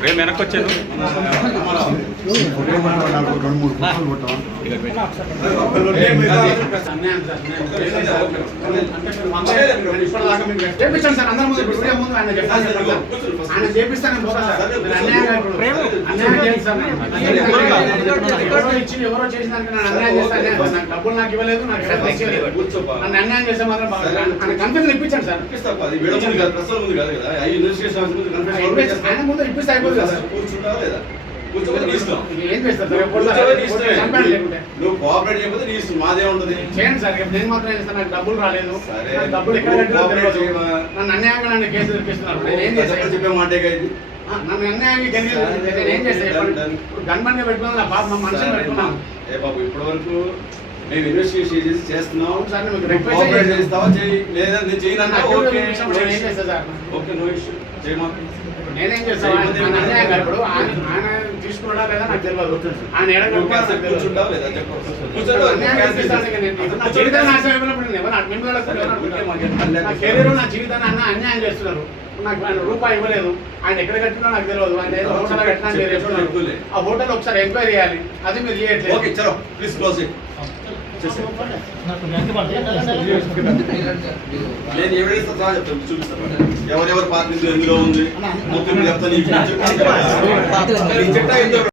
రేపు రెండు మూడు సార్ అందరం ఆయన చెప్తాను ఆయన చేపిస్తాను పోతాను సార్. అన్యాయం ఎవరో చేసిన దానికి నన్ను అన్యాయం చేస్తాను నాకు డబ్బులు నాకు ఇవ్వలేదు నాకు నన్ను అన్యాయం చేస్తే మాత్రం కన్ఫ్యూజన్ ఇప్పించండి సార్ ఆయన ముందు ఇప్పిస్తే అయిపోతుంది కదా నువ్వు కోఆపరేట్ చేయకపోతే నీ ఇష్టం మాదే ఉంటది చేయండి సార్ నేను మాత్రం చేస్తాను నాకు డబ్బులు రాలేదు డబ్బులు ఎక్కడ? నన్ను అన్యాయంగా నన్ను కేసు తెప్పిస్తున్నారు నేను ఏం చెప్పి చేస్తాను చెప్పే మాటే కదా. నన్ను అన్యాయంగా గెలిచి నేను ఏం చేస్తాను? చెప్పండి ఇప్పుడు గన్మన్ పెట్టుకున్నాను నా పాప మా మనిషిని పెట్టుకున్నాను. ఏ బాబు ఇప్పటి వరకు మేము ఇన్వెస్టిగేషన్ చేసి చేస్తున్నాం. సార్, మీకు. చేస్తావా? చేయి లేదా నేను చేయను ఓకే. చేస్తాను ఓకే నో ఇష్యూ చేయమా నేనేం ఇప్పుడు ఆయన లేదా నాకు తెలియదు. ఆయన. కూర్చుంటావా లేదా? నా నాశనం అయిపోయినప్పుడు నేను ఎవరు నా జీవితాన్ని అన్న అన్యాయం చేస్తున్నారు. నాకు ఆయన రూపాయి ఇవ్వలేదు. ఆయన ఎక్కడ కట్టినా నాకు తెలియదు. ఆయన ఏదో హోటల్ కట్టినా. ఆ హోటల్ ఒకసారి ఎంక్వైరీ చేయాలి. అది మీరు చేయట్లేదు. ఓకే చలో ప్లీజ్ క్లోజ్ ఇట్ నేను సహా చెప్తాను చూపిస్తాను. ఎవరెవరి పాత్ర ఇందులో ఎందులో ఉంది? మొత్తం చెప్తాను